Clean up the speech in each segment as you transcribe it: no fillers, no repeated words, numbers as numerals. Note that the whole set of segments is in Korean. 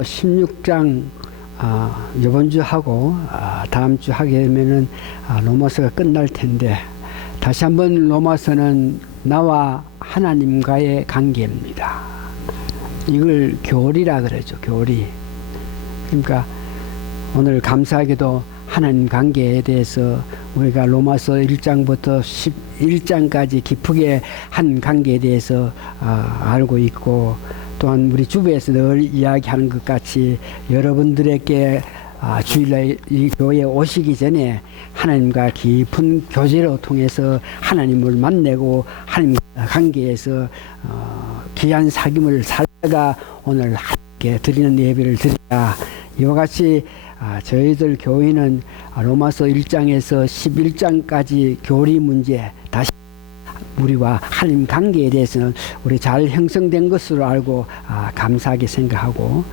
16장 이번 주 하고 다음 주 하게 되면은 로마서가 끝날 텐데, 다시 한번 로마서는 나와 하나님과의 관계입니다. 이걸 교리라 그러죠. 교리. 그러니까 오늘 감사하게도 하나님 관계에 대해서 우리가 로마서 1장부터 11장까지 깊게 한 관계에 대해서 알고 있고, 또한 우리 주부에서 늘 이야기하는 것 같이 여러분들에게 주일날 이 교회에 오시기 전에 하나님과 깊은 교제로 통해서 하나님을 만나고 하나님과 관계에서 귀한 사귐을 살다가 오늘 함께 드리는 예배를 드리라. 이와 같이 저희들 교회는 로마서 1장에서 11장까지 교리 문제, 다시 우리와 하나님 관계에 대해서는 우리 잘 형성된 것으로 알고 감사하게 생각하고,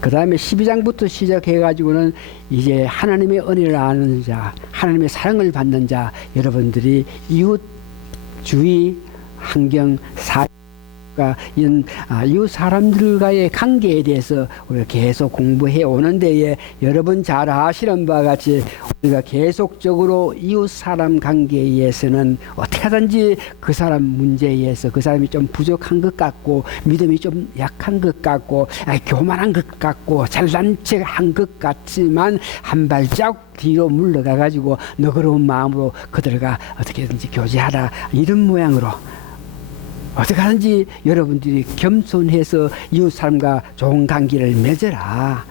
그 다음에 12장부터 시작해가지고는 이제 하나님의 은혜를 아는 자, 하나님의 사랑을 받는 자, 여러분들이 이웃주의, 환경, 이런 이웃 사람들과의 관계에 대해서 우리가 계속 공부해 오는 데에 여러분 잘 아시는 바와 같이 우리가 계속적으로 이웃 사람 관계에서는 어떻게 하든지 그 사람 문제에 의해서 그 사람이 좀 부족한 것 같고 믿음이 좀 약한 것 같고 교만한 것 같고 잘난 척한 것 같지만 한 발짝 뒤로 물러가 가지고 너그러운 마음으로 그들과 어떻게든지 교제하라, 이런 모양으로 어떻게 하든지 여러분들이 겸손해서 이웃 사람과 좋은 관계를 맺어라.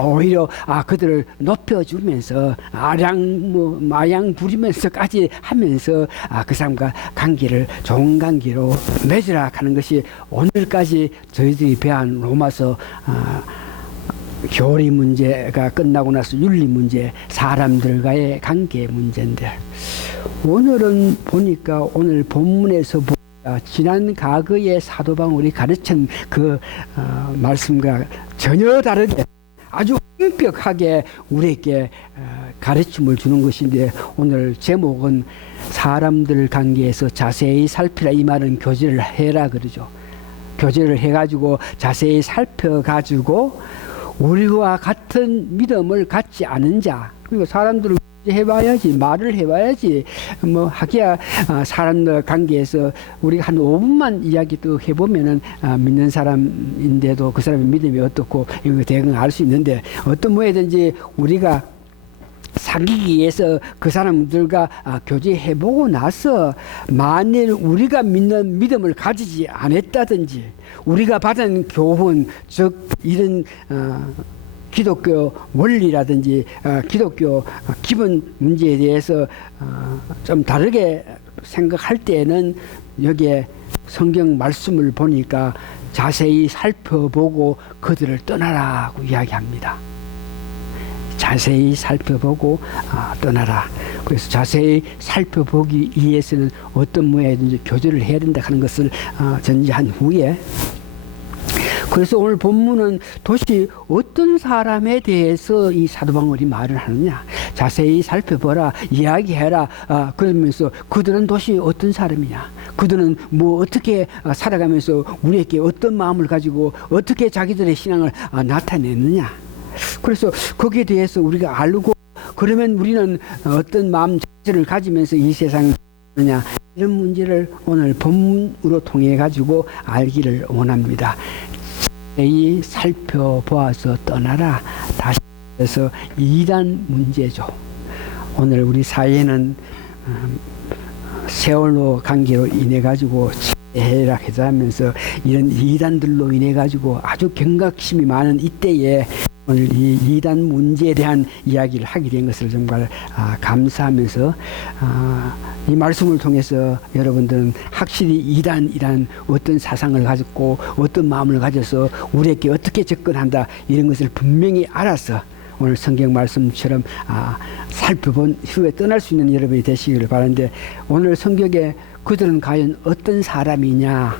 오히려 그들을 높여주면서 마양 부리면서까지 하면서 그 사람과 관계를 좋은 관계로 맺으라 하는 것이 오늘까지 저희들이 배운 로마서 교리 문제가 끝나고 나서 윤리 문제, 사람들과의 관계 문제인데, 오늘은 보니까 오늘 본문에서 지난 과거의 사도 바울이 가르친 그 말씀과 전혀 다르게 아주 엄격하게 우리에게 가르침을 주는 것인데, 오늘 제목은 사람들 관계에서 자세히 살피라. 이 말은 교제를 해라 그러죠. 교제를 해가지고 자세히 살펴가지고 우리와 같은 믿음을 갖지 않은 자, 그리고 사람들을 해봐야지, 말을 해봐야지, 하기야 사람들 관계에서 우리가 한 5분만 이야기 또 해보면은 믿는 사람인데도 그 사람의 믿음이 어떻고 이거 대강 알 수 있는데, 어떤 뭐든지 우리가 사귀기 위해서 그 사람들과 교제해보고 나서 만일 우리가 믿는 믿음을 가지지 않았다든지 우리가 받은 교훈, 즉 이런 기독교 원리라든지 기독교 기본 문제에 대해서 좀 다르게 생각할 때는 여기에 성경 말씀을 보니까 자세히 살펴보고 그들을 떠나라고 이야기합니다. 자세히 살펴보고 떠나라. 그래서 자세히 살펴보기 위해서는 어떤 모양이든지 교제를 해야 된다 하는 것을 전제한 후에, 그래서 오늘 본문은 도대체 어떤 사람에 대해서 이 사도 바울이 말을 하느냐, 자세히 살펴보라, 이야기해라. 그러면서 그들은 도대체 어떤 사람이냐, 그들은 어떻게 살아가면서 우리에게 어떤 마음을 가지고 어떻게 자기들의 신앙을 나타내느냐. 그래서 거기에 대해서 우리가 알고, 그러면 우리는 어떤 마음 자세를 가지면서 이 세상을 사느냐, 이런 문제를 오늘 본문으로 통해 가지고 알기를 원합니다. 자세히 살펴보아서 떠나라. 다시 해서 이단 문제죠. 오늘 우리 사회는 세월호 관계로 인해 가지고 해락해서 하면서 이런 이단들로 인해 가지고 아주 경각심이 많은 이때에 오늘 이 이단 문제에 대한 이야기를 하게 된 것을 정말 감사하면서 이 말씀을 통해서 여러분들은 확실히 이단이란 어떤 사상을 가졌고 어떤 마음을 가져서 우리에게 어떻게 접근한다, 이런 것을 분명히 알아서 오늘 성경 말씀처럼 살펴본 후에 떠날 수 있는 여러분이 되시기를 바라는데, 오늘 성경에 그들은 과연 어떤 사람이냐,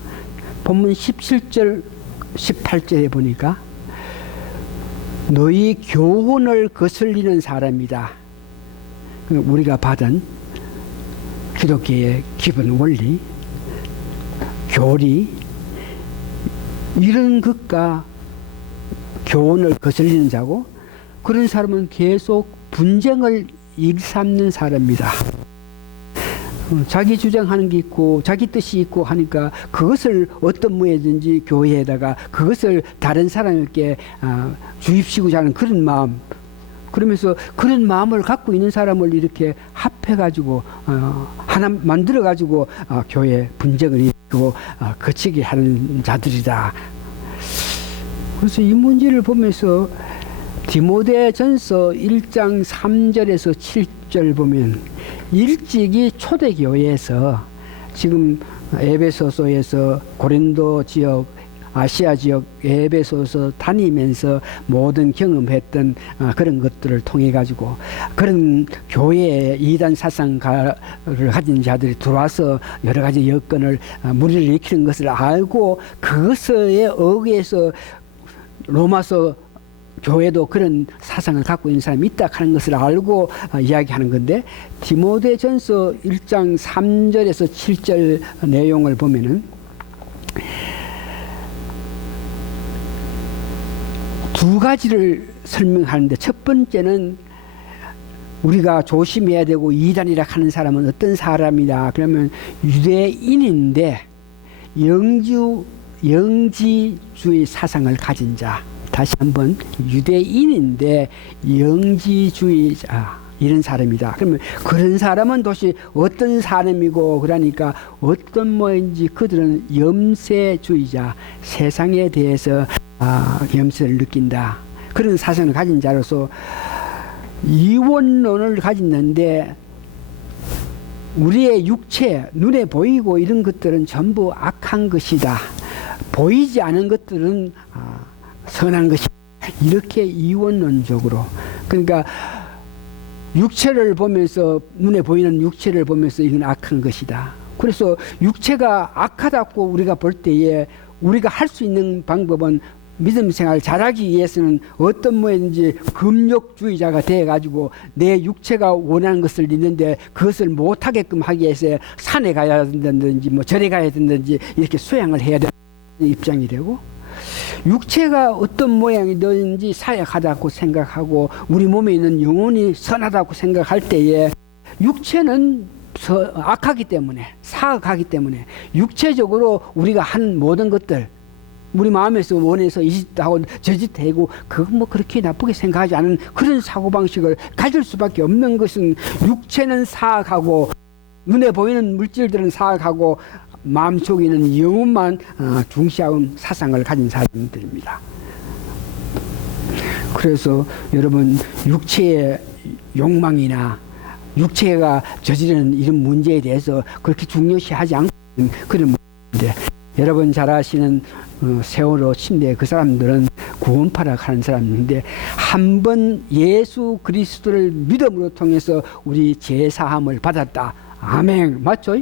본문 17절 18절에 보니까 너희 교훈을 거슬리는 사람이다. 우리가 받은 기독교의 기본 원리, 교리, 이런 것과 교훈을 거슬리는 자고, 그런 사람은 계속 분쟁을 일삼는 사람이다. 자기 주장하는 게 있고 자기 뜻이 있고 하니까 그것을 어떤 모양이든지 교회에다가 그것을 다른 사람에게 주입시고자 하는 그런 마음, 그러면서 그런 마음을 갖고 있는 사람을 이렇게 합해가지고 하나 만들어가지고 교회 분쟁을 일으키고 거치게 하는 자들이다. 그래서 이 문제를 보면서 디모데전서 1장 3절에서 7절 보면 일찍이 초대교회에서 지금 에베소서에서 고린도 지역, 아시아 지역 에베소서 다니면서 모든 경험했던 그런 것들을 통해 가지고 그런 교회에 이단 사상가를 가진 자들이 들어와서 여러 가지 여건을 무리를 일으키는 것을 알고 그것에 의해서 로마서 교회도 그런 사상을 갖고 있는 사람이 있다 하는 것을 알고 이야기하는 건데, 디모데전서 1장 3절에서 7절 내용을 보면은 두 가지를 설명하는데, 첫 번째는 우리가 조심해야 되고 이단이라 하는 사람은 어떤 사람이다 그러면 유대인인데 영지주의 사상을 가진 자. 다시 한번, 유대인인데 영지주의자, 이런 사람이다. 그러면 그런 사람은 도대체 어떤 사람이고, 그러니까 어떤 모인지 그들은 염세주의자, 세상에 대해서 염세를 느낀다. 그런 사상을 가진 자로서 이원론을 가졌는데, 우리의 육체, 눈에 보이고 이런 것들은 전부 악한 것이다. 보이지 않은 것들은 선한 것이다. 이렇게 이원론적으로, 그러니까 육체를 보면서, 눈에 보이는 육체를 보면서 이건 악한 것이다. 그래서 육체가 악하다고 우리가 볼 때에 우리가 할 수 있는 방법은 믿음 생활 잘하기 위해서는 어떤 모양인지 금욕주의자가 돼가지고 내 육체가 원하는 것을 있는데 그것을 못하게끔 하기 위해서 산에 가야 된다든지 뭐 절에 가야 된다든지 이렇게 수양을 해야 되는 입장이 되고, 육체가 어떤 모양이든지 사약하다고 생각하고 우리 몸에 있는 영혼이 선하다고 생각할 때에 육체는 악하기 때문에, 사악하기 때문에 육체적으로 우리가 한 모든 것들, 우리 마음에서 원해서 이 짓하고 저 짓하고 그거 뭐 그렇게 나쁘게 생각하지 않은 그런 사고방식을 가질 수밖에 없는 것은, 육체는 사악하고 눈에 보이는 물질들은 사악하고 마음속에 있는 영혼만 중시하는 사상을 가진 사람들입니다. 그래서 여러분, 육체의 욕망이나 육체가 저지르는 이런 문제에 대해서 그렇게 중요시하지 않는 그런 문제인데, 여러분 잘 아시는 세월호 침대 그 사람들은 구원파라 하는 사람인데, 한 번 예수 그리스도를 믿음으로 통해서 우리 죄사함을 받았다. 아멘. 맞죠?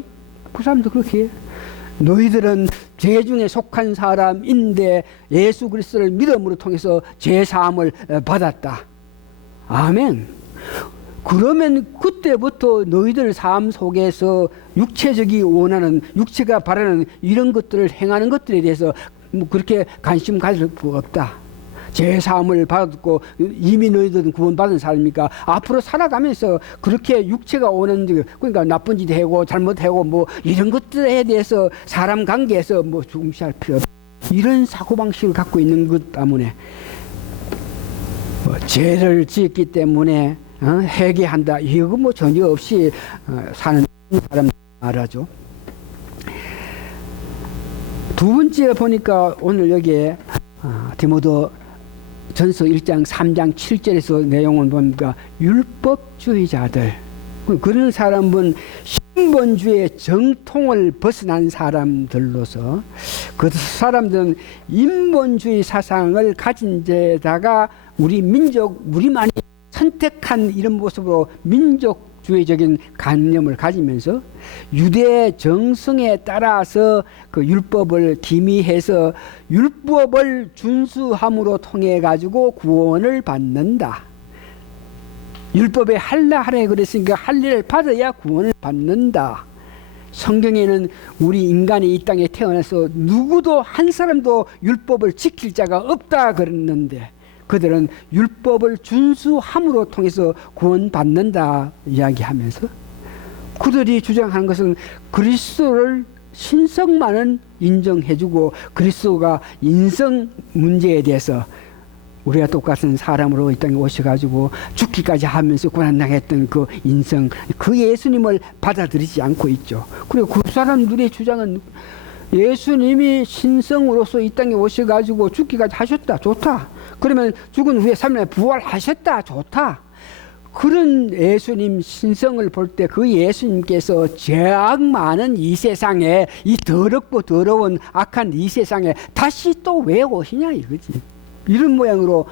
그 사람도 그렇게 해요. 너희들은 죄 중에 속한 사람인데 예수 그리스도를 믿음으로 통해서 죄사함을 받았다. 아멘. 그러면 그때부터 너희들 삶 속에서 육체적이 원하는, 육체가 바라는 이런 것들을 행하는 것들에 대해서 뭐 그렇게 관심 가질 수 없다. 죄사함을 받았고 이미 너희들은 구원받은 사람이니까 앞으로 살아가면서 그렇게 육체가 오는, 그러니까 나쁜 짓 하고 잘못하고 뭐 이런 것들에 대해서 사람 관계에서 뭐 중시할 필요 없다. 이런 사고방식을 갖고 있는 것 때문에 뭐 죄를 지었기 때문에 회개한다, 이거 뭐 전혀 없이 사는 사람들 말하죠. 두 번째 보니까 오늘 여기에 디모데 전서 1장 3장 7절에서 내용을 보니까 율법주의자들, 그런 사람은 신본주의 정통을 벗어난 사람들로서 그 사람들은 인본주의 사상을 가진 데다가 우리 민족, 우리만이 선택한 이런 모습으로 민족주의적인 관념을 가지면서 유대 정성에 따라서 그 율법을 기미해서 율법을 준수함으로 통해 가지고 구원을 받는다. 율법에 할라 하래 그랬으니까 할례를 받아야 구원을 받는다. 성경에는 우리 인간이 이 땅에 태어나서 누구도 한 사람도 율법을 지킬 자가 없다 그랬는데 그들은 율법을 준수함으로 통해서 구원받는다 이야기하면서 그들이 주장하는 것은 그리스도를 신성만은 인정해주고 그리스도가 인성 문제에 대해서 우리가 똑같은 사람으로 이 땅에 오셔가지고 죽기까지 하면서 고난당했던 그 인성, 그 예수님을 받아들이지 않고 있죠. 그리고 그 사람들의 주장은 예수님이 신성으로서 이 땅에 오셔가지고 죽기까지 하셨다. 좋다. 그러면 죽은 후에 3일에 부활하셨다. 좋다. 그런 예수님 신성을 볼 때 그 예수님께서 죄악 많은 이 세상에, 이 더럽고 더러운 악한 이 세상에 다시 또 왜 오시냐 이거지. 이런 모양으로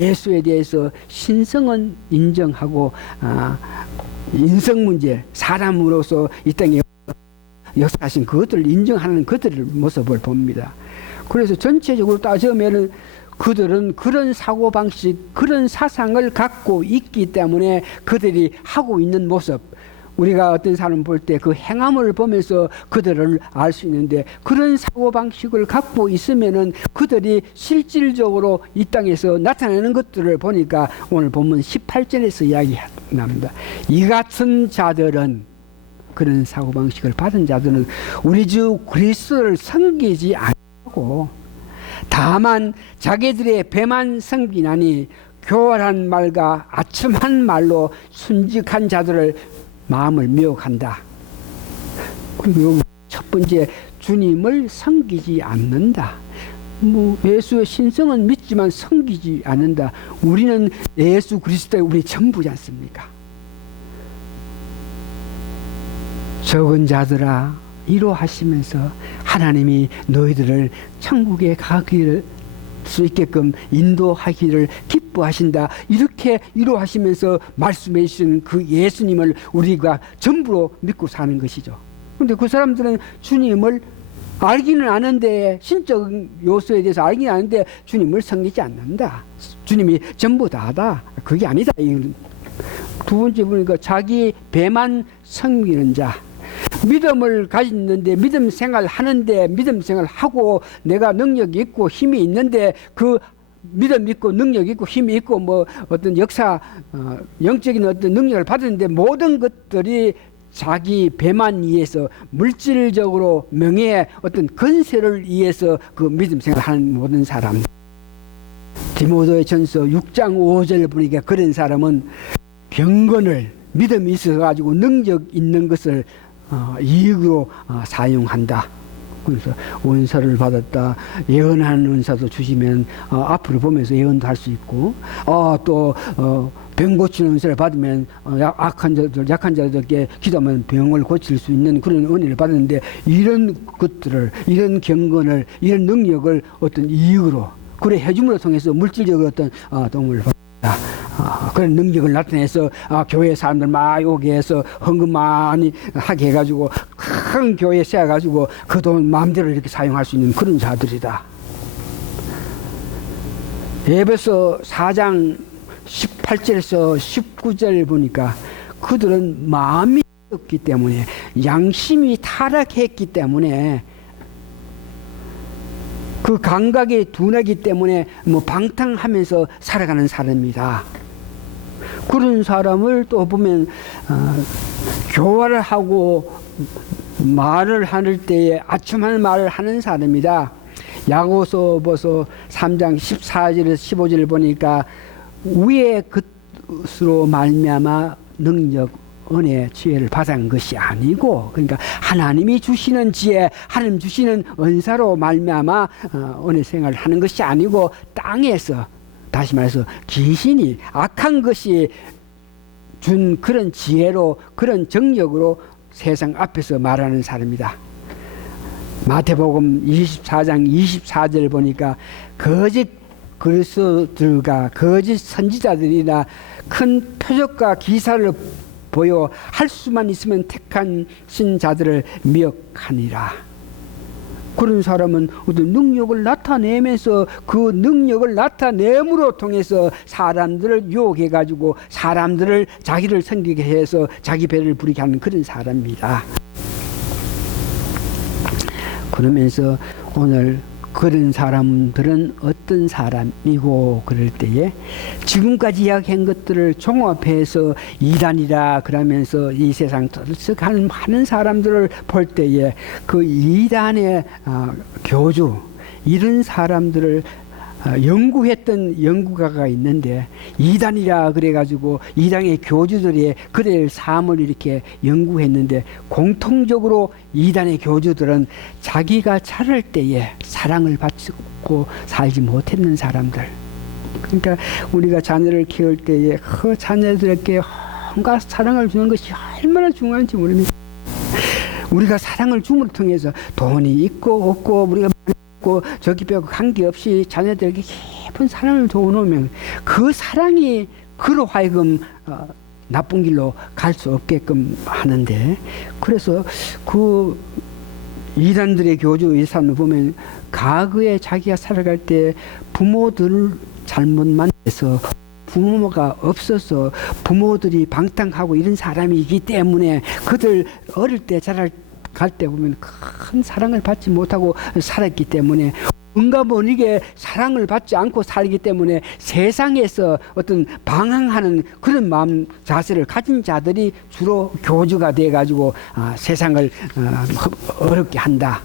예수에 대해서 신성은 인정하고 인성 문제, 사람으로서 이 땅에 역사하신 그것들을 인정하는 그들의 모습을 봅니다. 그래서 전체적으로 따지면은 그들은 그런 사고방식, 그런 사상을 갖고 있기 때문에 그들이 하고 있는 모습, 우리가 어떤 사람 볼 때 그 행함을 보면서 그들을 알 수 있는데 그런 사고방식을 갖고 있으면은 그들이 실질적으로 이 땅에서 나타내는 것들을 보니까 오늘 본문 18절에서 이야기합니다. 이 같은 자들은, 그런 사고방식을 받은 자들은 우리 주 그리스도를 섬기지 않고 다만 자기들의 배만 섬기나니 교활한 말과 아첨한 말로 순직한 자들을 마음을 미혹한다. 그리고 여기 첫 번째, 주님을 섬기지 않는다. 예수의 신성은 믿지만 섬기지 않는다. 우리는 예수 그리스도의 우리 전부지 않습니까? 적은 자들아 이로하시면서 하나님이 너희들을 천국에 가기를 수 있게끔 인도하기를 기뻐하신다. 이렇게 이루하시면서 말씀해 주신 그 예수님을 우리가 전부로 믿고 사는 것이죠. 그런데 그 사람들은 주님을 알기는 아는데, 신적 요소에 대해서 알기는 아는데 주님을 섬기지 않는다. 주님이 전부 다다. 그게 아니다. 두 번째 보니까 자기 배만 섬기는 자. 믿음을 가졌는데, 믿음 생활 하는데, 믿음 생활 하고 내가 능력이 있고 힘이 있는데, 그 믿음 있고 능력 있고 힘이 있고 뭐 어떤 역사, 영적인 어떤 능력을 받았는데 모든 것들이 자기 배만 위해서, 물질적으로 명예의 어떤 건세를 위해서 그 믿음 생활하는 모든 사람. 디모데 전서 6장 5절 보니까 그런 사람은 경건을, 믿음이 있어가지고 능력 있는 것을 이익으로 사용한다. 그래서 원서를 받았다, 예언하는 은사도 주시면 앞으로 보면서 예언도 할 수 있고, 또 병 고치는 은사를 받으면 약한 자들께 기도하면 병을 고칠 수 있는 그런 은혜를 받았는데, 이런 것들을, 이런 경건을, 이런 능력을 어떤 이익으로, 그래 해줌으로 통해서 물질적으로 어떤 도움을 받다. 그런 능력을 나타내서 교회 사람들 많이 오게 해서 헌금 많이 하게 해가지고 큰 교회 세워가지고 그 돈 마음대로 이렇게 사용할 수 있는 그런 자들이다. 에베소 4장 18절에서 19절 보니까 그들은 마음이 없기 때문에, 양심이 타락했기 때문에, 그 감각이 둔하기 때문에 방탕하면서 살아가는 사람이다. 그런 사람을 또 보면 교화를 하고 말을 할 때에 아첨하는 말을 하는 사람이다. 야고보서 3장 14절에서 15절을 보니까 위의 것으로 말미암아 능력, 은혜, 지혜를 받은 것이 아니고, 그러니까 하나님이 주시는 지혜, 하나님 주시는 은사로 말미암아 은혜 생활을 하는 것이 아니고, 땅에서, 다시 말해서 귀신이, 악한 것이 준 그런 지혜로, 그런 정력으로 세상 앞에서 말하는 사람이다. 마태복음 24장 24절 보니까 거짓 그리스도들과 거짓 선지자들이나 큰 표적과 기사를 보여 할 수만 있으면 택한 신자들을 미혹하니라. 그런 사람은 어떤 능력을 나타내면서 그 능력을 나타냄으로 통해서 사람들을 유혹해가지고 사람들을 자기를 섬기게 해서 자기 배를 부리게 하는 그런 사람입니다. 그러면서 오늘 그런 사람들은 어떤 사람이고 그럴 때에 지금까지 이야기한 것들을 종합해서 이단이라 그러면서 이 세상 하는 사람들을 볼 때에 그 이단의 교주 이런 사람들을 연구했던 연구가가 있는데 이단이라 그래가지고 이단의 교주들의 그들 삶을 이렇게 연구했는데 공통적으로 이단의 교주들은 자기가 자랄 때에 사랑을 받고 살지 못했는 사람들. 그러니까 우리가 자녀를 키울 때에 그 자녀들에게 온갖 사랑을 주는 것이 얼마나 중요한지 모릅니다. 우리가 사랑을 줌을 통해서 돈이 있고 없고 우리가 저기 뼈고 관계없이 자녀들에게 깊은 사랑을 줘놓으면 그 사랑이 그로 하여금 나쁜 길로 갈 수 없게끔 하는데 그래서 그 이단들의 교주 이 사람을 보면 과거에 자기가 살아갈 때 부모들 잘못만 해서 부모가 없어서 부모들이 방탕하고 이런 사람이기 때문에 그들 어릴 때 자랄 갈 때 보면 큰 사랑을 받지 못하고 살았기 때문에 뭔가 모르게 사랑을 받지 않고 살기 때문에 세상에서 어떤 방황하는 그런 마음 자세를 가진 자들이 주로 교주가 돼가지고 세상을 어렵게 한다.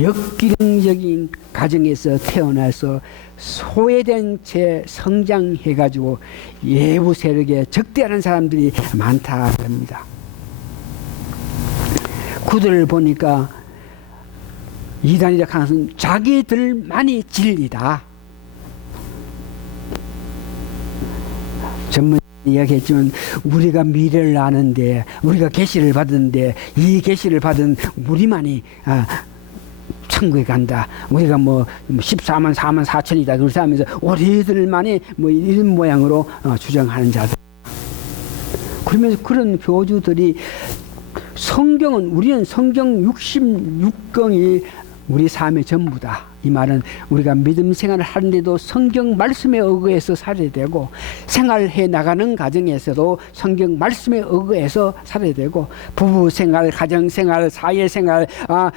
역기능적인 가정에서 태어나서 소외된 채 성장해가지고 예부 세력에 적대하는 사람들이 많다 합니다. 그들을 보니까 이단이라 하는 것은 자기들만이 진리다. 전문 이야기했지만 우리가 미래를 아는데 우리가 계시를 받은데 이 계시를 받은 우리만이 천국에 간다. 우리가 뭐 14만 4만 4천이다. 그렇게 하면서 우리들만이 뭐 이런 모양으로 주장하는 자들. 그러면서 그런 교주들이 성경은 우리는 성경 66권이 우리 삶의 전부다. 이 말은 우리가 믿음 생활을 하는데도 성경 말씀에 의거해서 살아야 되고 생활해 나가는 과정에서도 성경 말씀에 의거해서 살아야 되고 부부 생활, 가정 생활, 사회 생활,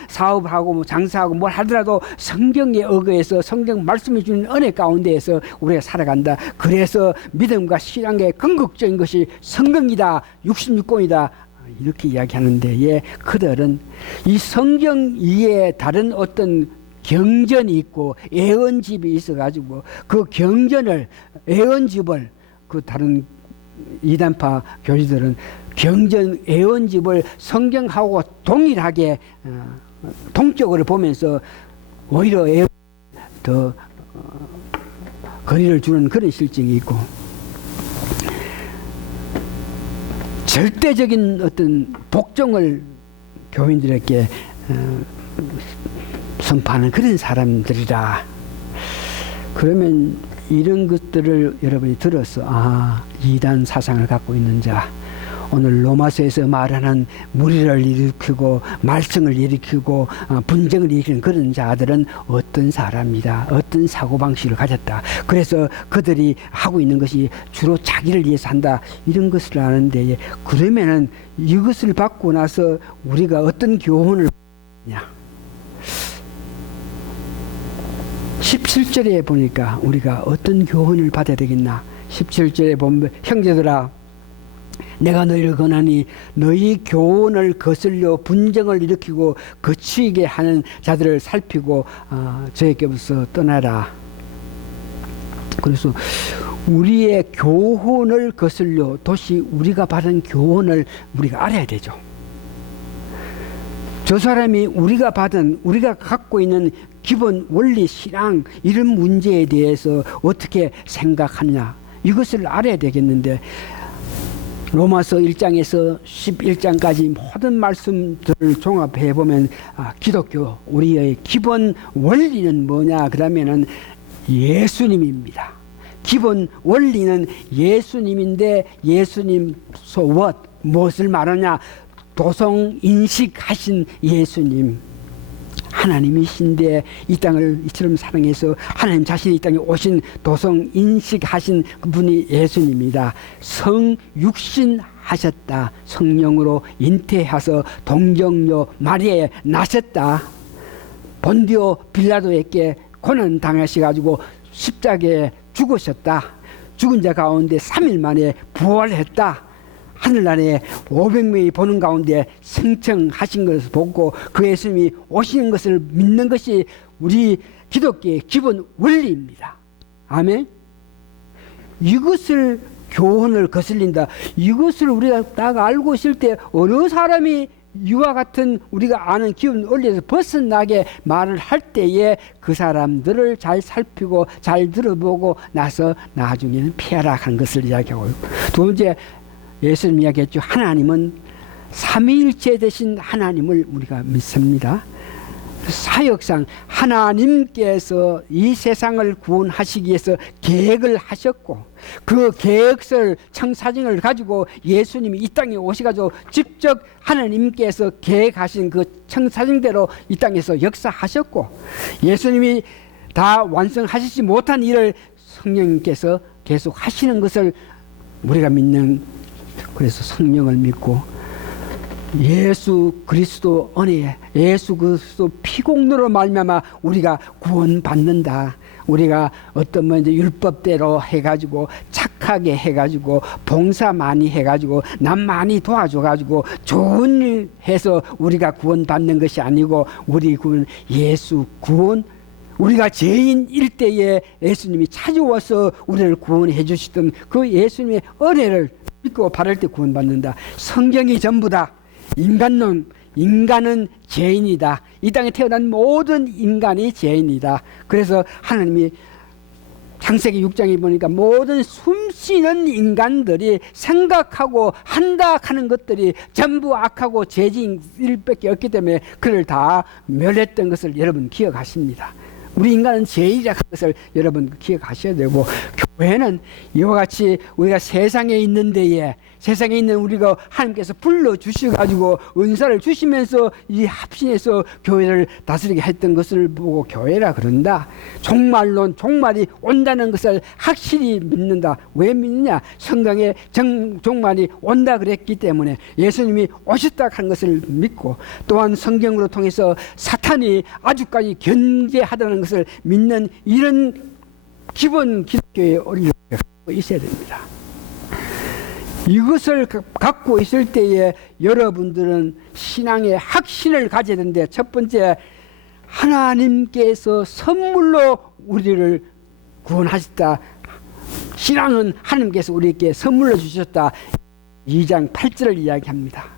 사업하고 장사하고 뭘 하더라도 성경에 의거해서 성경 말씀이 주는 은혜 가운데에서 우리가 살아간다. 그래서 믿음과 신앙의 궁극적인 것이 성경이다. 66권이다. 이렇게 이야기하는데 예, 그들은 이 성경 이외에 다른 어떤 경전이 있고 애언집이 있어가지고 그 경전을 애언집을 그 다른 이단파 교주들은 경전 애언집을 성경하고 동일하게 동적으로 보면서 오히려 애언 더 거리를 주는 그런 실증이 있고 절대적인 어떤 복종을 교인들에게 선포하는 그런 사람들이라. 그러면 이런 것들을 여러분이 들어서 이단 사상을 갖고 있는 자, 오늘 로마서에서 말하는 무리를 일으키고 말썽을 일으키고 분쟁을 일으키는 그런 자들은 어떤 사람이다. 어떤 사고방식을 가졌다. 그래서 그들이 하고 있는 것이 주로 자기를 위해서 한다. 이런 것을 아는데 그러면은 이것을 받고 나서 우리가 어떤 교훈을 받느냐. 17절에 보니까 우리가 어떤 교훈을 받아야 되겠나. 17절에 보면 형제들아 내가 너희를 권하니 너희 교훈을 거슬려 분쟁을 일으키고 거치게 하는 자들을 살피고 저에게부터 떠나라. 그래서 우리의 교훈을 거슬려 도시 우리가 받은 교훈을 우리가 알아야 되죠. 저 사람이 우리가 갖고 있는 기본 원리 신앙 이런 문제에 대해서 어떻게 생각하느냐 이것을 알아야 되겠는데 로마서 1장에서 11장까지 모든 말씀들을 종합해 보면 기독교 우리의 기본 원리는 뭐냐 그러면은 예수님입니다. 기본 원리는 예수님인데 예수님 무엇을 말하냐 도성 인식하신 예수님 하나님이신데 이 땅을 이처럼 사랑해서 하나님 자신이 이 땅에 오신 도성 인식하신 그분이 예수님이다. 성육신 하셨다. 성령으로 잉태하셔서 동정녀 마리아에 나셨다. 본디오 빌라도에게 고난 당하셔가지고 십자가에 죽으셨다. 죽은 자 가운데 3일 만에 부활했다. 하늘나라에 500명이 보는 가운데 승천하신 것을 보고 그 예수님이 오시는 것을 믿는 것이 우리 기독교의 기본 원리입니다. 아멘. 이것을 교훈을 거슬린다. 이것을 우리가 딱 알고 있을 때 어느 사람이 이와 같은 우리가 아는 기본 원리에서 벗어나게 말을 할 때에 그 사람들을 잘 살피고 잘 들어보고 나서 나중에는 피하라 하는 것을 이야기하고 있고, 두 번째 예수님 이야기했죠. 하나님은 삼위일체 되신 하나님을 우리가 믿습니다. 사역상 하나님께서 이 세상을 구원하시기 위해서 계획을 하셨고 그 계획설 청사진을 가지고 예수님이 이 땅에 오셔가지고 직접 하나님께서 계획하신 그 청사진대로 이 땅에서 역사하셨고 예수님이 다 완성하시지 못한 일을 성령님께서 계속 하시는 것을 우리가 믿는, 그래서 성령을 믿고 예수 그리스도 은혜, 예수 그리스도 피공로로 말미암아 우리가 구원받는다. 우리가 어떤 뭐 이제 율법대로 해가지고 착하게 해가지고 봉사 많이 해가지고 남 많이 도와줘가지고 좋은 일 해서 우리가 구원받는 것이 아니고 우리 구원 예수 구원, 우리가 죄인일 때에 예수님이 찾아와서 우리를 구원해 주시던 그 예수님의 은혜를 믿고 바랄 때 구원받는다. 성경이 전부다. 인간론, 인간은 죄인이다. 이 땅에 태어난 모든 인간이 죄인이다. 그래서 하나님이 창세기 6장에 보니까 모든 숨쉬는 인간들이 생각하고 한다 하는 것들이 전부 악하고 죄진 일밖에 없기 때문에 그를 다 멸했던 것을 여러분 기억하십니다. 우리 인간은 죄인이라는 것을 여러분 기억하셔야 되고, 교회는 이와 같이 우리가 세상에 있는 데에 세상에 있는 우리가 하나님께서 불러주셔가지고 은사를 주시면서 이 합심해서 교회를 다스리게 했던 것을 보고 교회라 그런다. 종말론, 종말이 온다는 것을 확실히 믿는다. 왜 믿느냐? 성경에 종말이 온다 그랬기 때문에 예수님이 오셨다 하는 것을 믿고, 또한 성경으로 통해서 사탄이 아주까지 견제하다는 것을 믿는 이런 기본 기독교의 원리를 갖고 있어야 됩니다. 이것을 갖고 있을 때에 여러분들은 신앙의 확신을 가져야 되는데, 첫 번째, 하나님께서 선물로 우리를 구원하셨다. 신앙은 하나님께서 우리에게 선물로 주셨다. 2장 8절을 이야기합니다.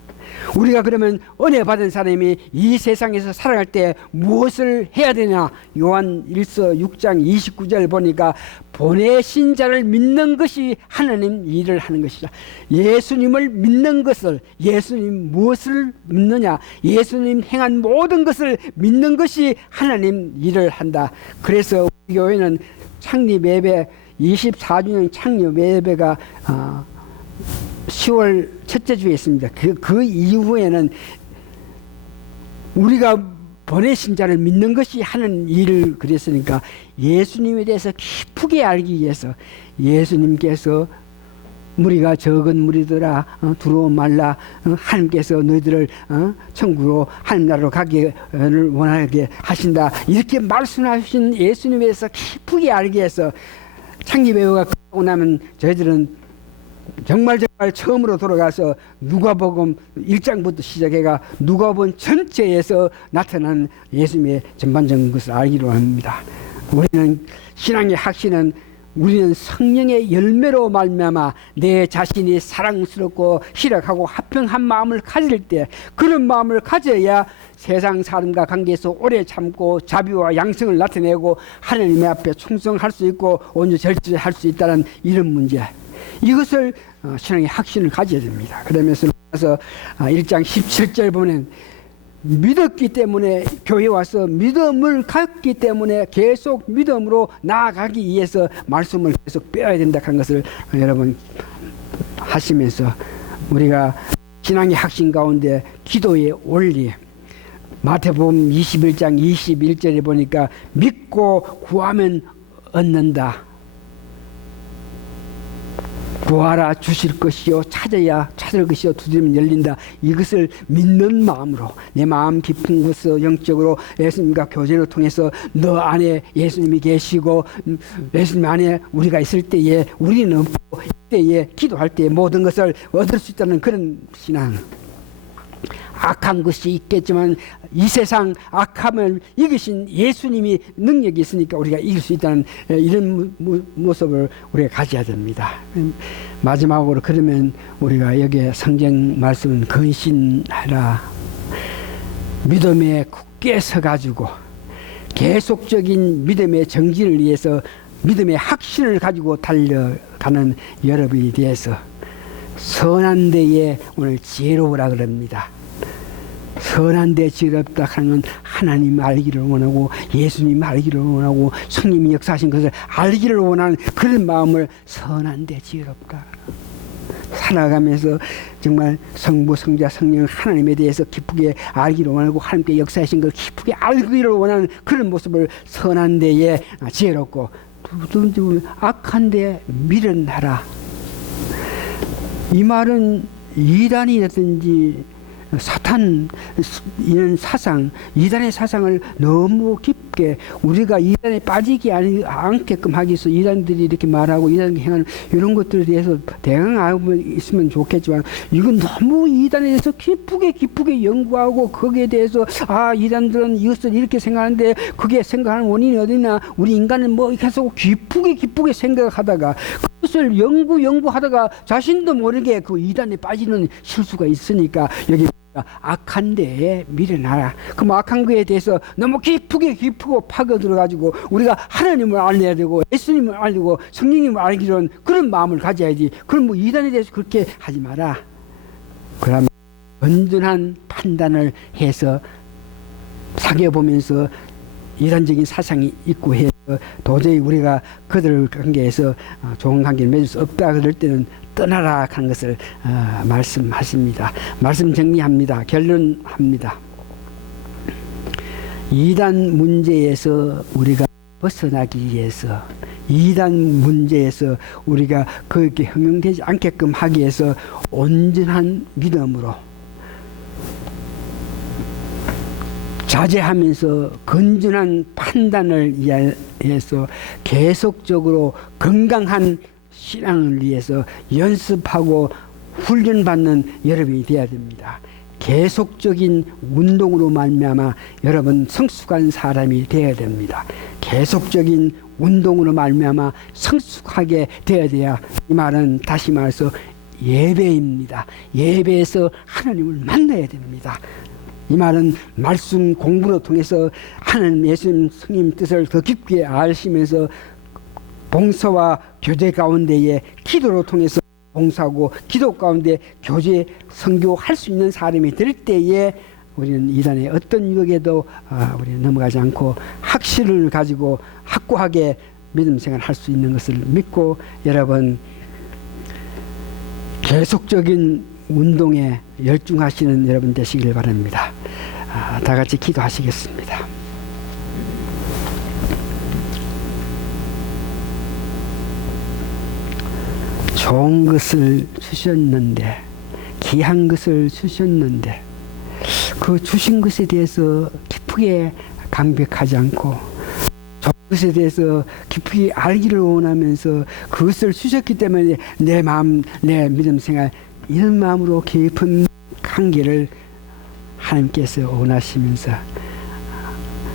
우리가 그러면 은혜 받은 사람이 이 세상에서 살아갈 때 무엇을 해야 되냐? 요한 1서 6장 29절 보니까 보내신 자를 믿는 것이 하나님 일을 하는 것이다. 예수님을 믿는 것을, 예수님 무엇을 믿느냐? 예수님 행한 모든 것을 믿는 것이 하나님 일을 한다. 그래서 우리 교회는 창립 예배 24주년 창립 예배가 10월 첫째 주에 있습니다. 그 이후에는 우리가 보내신 자를 믿는 것이 하는 일을 그랬으니까 예수님에 대해서 깊게 알기 위해서 예수님께서 무리가 적은 무리들아 두려워 말라, 하나님께서 너희들을 천국으로 하나님 나라로 가기를 원하게 하신다, 이렇게 말씀하신 예수님에 대해서 깊게 알기 위해서 창립예배가 끝나고 나면 저희들은 정말 처음으로 돌아가서 누가복음 1장부터 시작해가 누가복음 전체에서 나타난 예수님의 전반적인 것을 알기로 합니다. 우리는 신앙의 확신은 우리는 성령의 열매로 말미암아 내 자신이 사랑스럽고 희락하고 화평한 마음을 가질 때, 그런 마음을 가져야 세상 사람과 관계에서 오래 참고 자비와 양성을 나타내고 하나님의 앞에 충성할 수 있고 온전히 절제할 수 있다는 이런 문제, 이것을 신앙의 확신을 가져야 됩니다. 그러면서 1장 17절 보면 믿었기 때문에 교회 와서 믿음을 갖기 때문에 계속 믿음으로 나아가기 위해서 말씀을 계속 빼야 된다 하는 것을 여러분 하시면서 우리가 신앙의 확신 가운데 기도의 원리, 마태복음 21장 21절에 보니까 믿고 구하면 얻는다. 구하라 주실 것이요 찾아야 찾을 것이요 두드리면 열린다. 이것을 믿는 마음으로 내 마음 깊은 곳에서 영적으로 예수님과 교제를 통해서 너 안에 예수님이 계시고 예수님 안에 우리가 있을 때에 우리는 없고 이때에 기도할 때 모든 것을 얻을 수 있다는 그런 신앙. 악한 것이 있겠지만 이 세상 악함을 이기신 예수님이 능력이 있으니까 우리가 이길 수 있다는 이런 모습을 우리가 가져야 됩니다. 마지막으로 그러면 우리가 여기에 성경 말씀은 근신하라. 믿음에 굳게 서가지고 계속적인 믿음의 정진을 위해서 믿음의 확신을 가지고 달려가는 여러분이 되어서 선한 데에 오늘 지혜로우라 그럽니다. 선한 데 지혜롭다 하는 건 하나님 알기를 원하고 예수님 알기를 원하고 성님이 역사하신 것을 알기를 원하는 그런 마음을 선한 데 지혜롭다. 살아가면서 정말 성부 성자 성령 하나님에 대해서 기쁘게 알기를 원하고 하나님께 역사하신 걸 기쁘게 알기를 원하는 그런 모습을 선한 데에 지혜롭고 두 번째 악한 데에 미련하라. 이 말은 이단이라든지 사탄 이런 사상, 이단의 사상을 너무 깊게 우리가 이단에 빠지지 않게끔 하기 위해서 이단들이 이렇게 말하고 이단이 행하는 이런 것들에 대해서 대응하고 있으면 좋겠지만 이건 너무 이단에 대해서 깊게 연구하고 거기에 대해서 이단들은 이것을 이렇게 생각하는데 그게 생각하는 원인이 어디나 우리 인간은 뭐 계속 깊게 생각하다가 그것을 연구하다가 자신도 모르게 그 이단에 빠지는 실수가 있으니까 여기 악한 데에 미련하라. 그럼 악한 거에 대해서 너무 깊고 파고들어가지고 우리가 하나님을 알아야 되고 예수님을 알고 성령님을 알기로는 그런 마음을 가져야지. 그럼 뭐 이단에 대해서 그렇게 하지 마라. 그러면 온전한 판단을 해서 사귀어보면서 이단적인 사상이 있고 해서 도저히 우리가 그들 관계에서 좋은 관계를 맺을 수 없다 그럴 때는 떠나라 하는 것을 말씀하십니다. 말씀 정리합니다. 결론합니다. 이단 문제에서 우리가 벗어나기 위해서 이단 문제에서 우리가 그렇게 형용되지 않게끔 하기 위해서 온전한 믿음으로 자제하면서 건전한 판단을 위해서 계속적으로 건강한 신앙을 위해서 연습하고 훈련받는 여러분이 되어야 됩니다. 계속적인 운동으로 말미암아 여러분 성숙한 사람이 되어야 됩니다. 계속적인 운동으로 말미암아 성숙하게 되어야 돼야 이 말은 다시 말해서 예배입니다. 예배에서 하나님을 만나야 됩니다. 이 말은 말씀 공부로 통해서 하나님 예수님 성님 뜻을 더 깊게 아시면서 봉사와 교제 가운데에 기도로 통해서 봉사하고 기도 가운데 교제 선교할 수 있는 사람이 될 때에 우리는 이단의 어떤 유혹에도 우리는 넘어가지 않고 확신을 가지고 확고하게 믿음 생활을 할 수 있는 것을 믿고 여러분 계속적인 운동에 열중하시는 여러분 되시길 바랍니다. 다 같이 기도하시겠습니다. 좋은 것을 주셨는데 귀한 것을 주셨는데 그 주신 것에 대해서 기쁘게 감격하지 않고 좋은 것에 대해서 깊이 알기를 원하면서 그것을 주셨기 때문에 내 마음 내 믿음 생활 이런 마음으로 깊은 관계를 하나님께서 원하시면서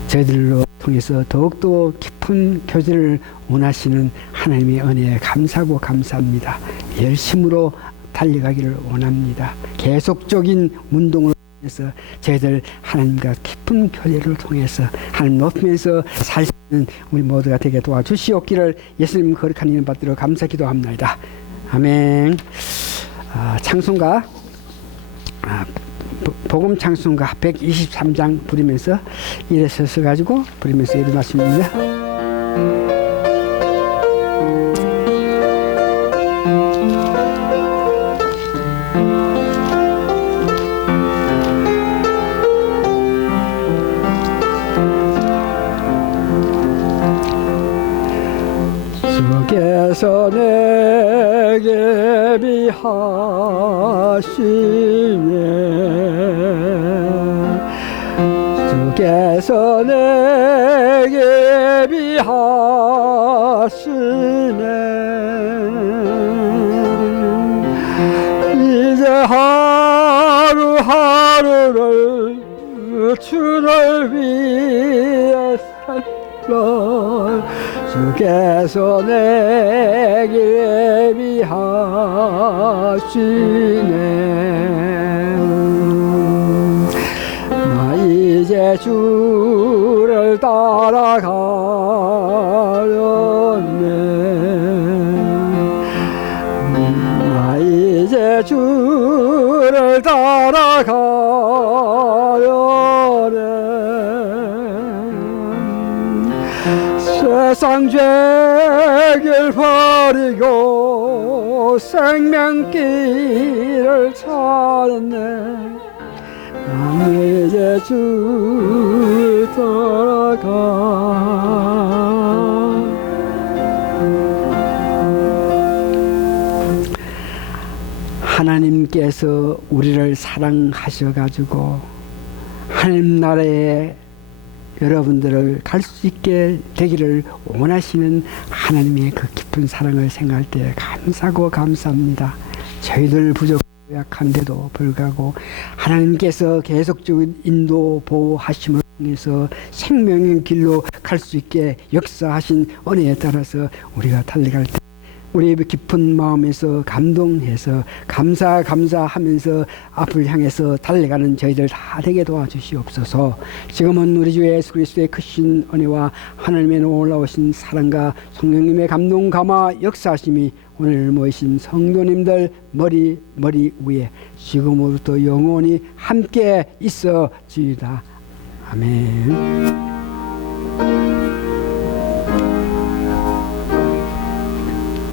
저희들로 통해서 더욱더 깊은 교제를 원하시는 하나님의 은혜에 감사하고 감사합니다. 열심으로 달려가기를 원합니다. 계속적인 운동을 통해서 저희들 하나님과 깊은 교제를 통해서 하나님 높이면서 살 수 있는 우리 모두가 되게 도와주시옵기를 예수님 거룩한 이름 받들어 감사 기도합니다. 아멘. 찬송가 복음 찬송가 123장 부르면서 일어서서 가지고 부르면서 일어났습니다. 주께서 내게 비하시네 주께서 내게 비하시네 이제 하루하루를 주를 위해 살라 주께서 내게 비하시네 나 이제 주를 따라가려네 나 이제 주를 따라가려네 세상 죄길 버리고 생명길을 찾네 나는 이제 주를 따라가 하나님께서 우리를 사랑하셔가지고 하나님 나라에 여러분들을 갈 수 있게 되기를 원하시는 하나님의 그 깊은 사랑을 생각할 때 감사하고 감사합니다. 저희들 부족하고 약한데도 불구하고 하나님께서 계속적인 인도 보호하심을 통해서 생명의 길로 갈 수 있게 역사하신 은혜에 따라서 우리가 달려갈 때 우리의 깊은 마음에서 감동해서 감사하면서 앞을 향해서 달려가는 저희들 다 되게 도와주시옵소서. 지금은 우리 주 예수 그리스도의 크신 은혜와 하나님의 놀라우신 사랑과 성령님의 감동 감화 역사하심이 오늘 모이신 성도님들 머리 위에 지금부터 영원히 함께 있어 주이다. 아멘.